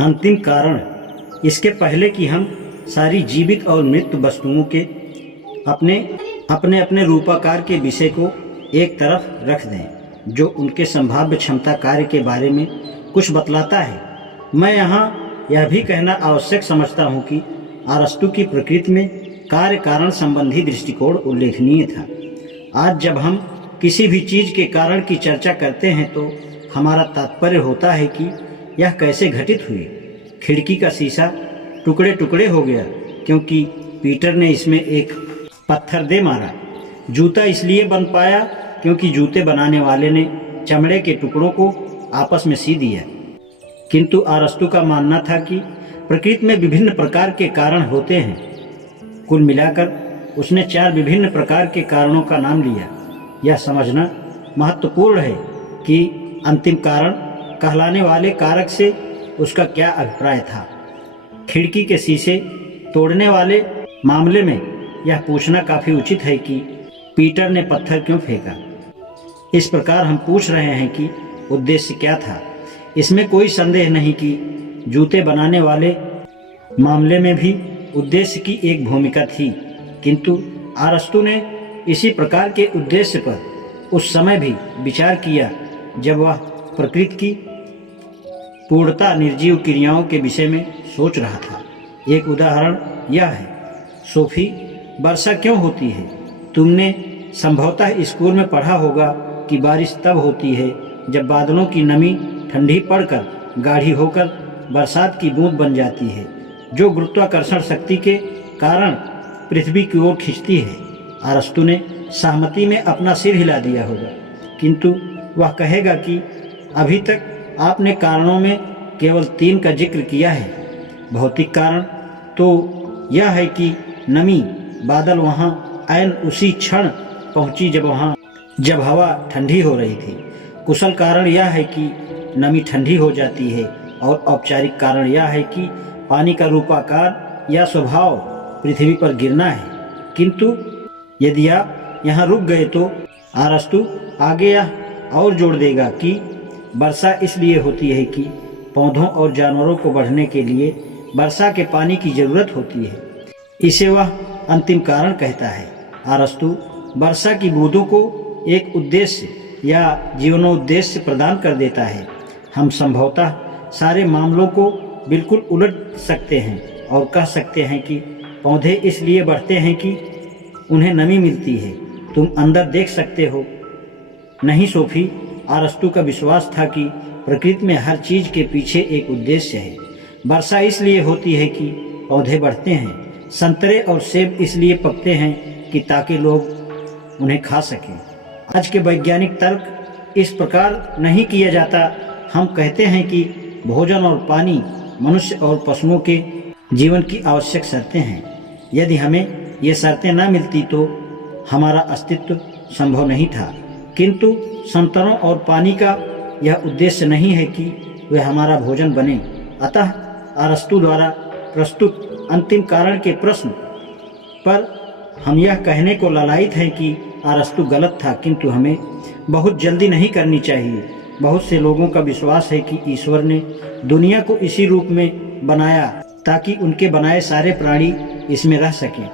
अंतिम कारण, इसके पहले कि हम सारी जीवित और मृत वस्तुओं के अपने अपने अपने रूपाकार के विषय को एक तरफ रख दें, जो उनके संभाव्य क्षमता कार्य के बारे में कुछ बतलाता है। मैं यहाँ यह भी कहना आवश्यक समझता हूँ कि अरस्तु की प्रकृति में कार्य कारण संबंधी दृष्टिकोण उल्लेखनीय था। आज जब हम किसी भी चीज़ के कारण की चर्चा करते हैं तो हमारा तात्पर्य होता है कि यह कैसे घटित हुई। खिड़की का शीशा टुकड़े टुकड़े हो गया क्योंकि पीटर ने इसमें एक पत्थर दे मारा। जूता इसलिए बन पाया क्योंकि जूते बनाने वाले ने चमड़े के टुकड़ों को आपस में सी दिया। किंतु अरस्तु का मानना था कि प्रकृति में विभिन्न प्रकार के कारण होते हैं। कुल मिलाकर उसने 4 विभिन्न प्रकार के कारणों का नाम लिया। यह समझना महत्वपूर्ण है कि अंतिम कारण कहलाने वाले कारक से उसका क्या अभिप्राय था। खिड़की के शीशे तोड़ने वाले मामले में यह पूछना काफ़ी उचित है कि पीटर ने पत्थर क्यों फेंका। इस प्रकार हम पूछ रहे हैं कि उद्देश्य क्या था। इसमें कोई संदेह नहीं कि जूते बनाने वाले मामले में भी उद्देश्य की एक भूमिका थी, किंतु अरस्तु ने इसी प्रकार के उद्देश्य पर उस समय भी विचार किया जब वह प्रकृति की पूर्णता निर्जीव क्रियाओं के विषय में सोच रहा था। एक उदाहरण यह है, सोफी, वर्षा क्यों होती है? तुमने संभवतः स्कूल में पढ़ा होगा कि बारिश तब होती है जब बादलों की नमी ठंडी पड़कर गाढ़ी होकर बरसात की बूंद बन जाती है, जो गुरुत्वाकर्षण शक्ति के कारण पृथ्वी की ओर खींचती है। अरस्तु ने सहमति में अपना सिर हिला दिया होगा, किंतु वह कहेगा कि अभी तक आपने कारणों में केवल 3 का जिक्र किया है। भौतिक कारण तो यह है कि नमी, बादल वहाँ ऐन उसी क्षण पहुँची जब हवा ठंडी हो रही थी। कुशल कारण यह है कि नमी ठंडी हो जाती है, और औपचारिक कारण यह है कि पानी का रूपाकार या स्वभाव पृथ्वी पर गिरना है। किंतु यदि आप यहाँ रुक गए तो अरस्तु आगे यह और जोड़ देगा कि वर्षा इसलिए होती है कि पौधों और जानवरों को बढ़ने के लिए वर्षा के पानी की जरूरत होती है। इसे वह अंतिम कारण कहता है। अरस्तु वर्षा की बूंदों को एक उद्देश्य या जीवनोद्देश्य प्रदान कर देता है। हम संभवतः सारे मामलों को बिल्कुल उलट सकते हैं और कह सकते हैं कि पौधे इसलिए बढ़ते हैं कि उन्हें नमी मिलती है। तुम अंदर देख सकते हो। नहीं सोफी, अरस्तु का विश्वास था कि प्रकृति में हर चीज़ के पीछे एक उद्देश्य है। वर्षा इसलिए होती है कि पौधे बढ़ते हैं। संतरे और सेब इसलिए पकते हैं कि ताकि लोग उन्हें खा सकें। आज के वैज्ञानिक तर्क इस प्रकार नहीं किया जाता। हम कहते हैं कि भोजन और पानी मनुष्य और पशुओं के जीवन की आवश्यक शर्तें हैं। यदि हमें ये शर्तें न मिलती तो हमारा अस्तित्व संभव नहीं था। किंतु संतरों और पानी का यह उद्देश्य नहीं है कि वे हमारा भोजन बने। अतः अरस्तु द्वारा प्रस्तुत अंतिम कारण के प्रश्न पर हम यह कहने को लालायित हैं कि अरस्तु गलत था, किंतु हमें बहुत जल्दी नहीं करनी चाहिए। बहुत से लोगों का विश्वास है कि ईश्वर ने दुनिया को इसी रूप में बनाया ताकि उनके बनाए सारे प्राणी इसमें रह सकें।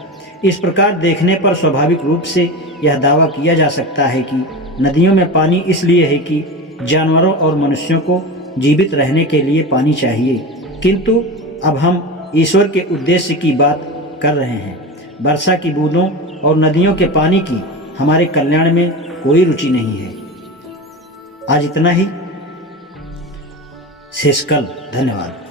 इस प्रकार देखने पर स्वाभाविक रूप से यह दावा किया जा सकता है कि नदियों में पानी इसलिए है कि जानवरों और मनुष्यों को जीवित रहने के लिए पानी चाहिए। किंतु अब हम ईश्वर के उद्देश्य की बात कर रहे हैं। वर्षा की बूंदों और नदियों के पानी की हमारे कल्याण में कोई रुचि नहीं है। आज इतना ही। शेष कल। धन्यवाद।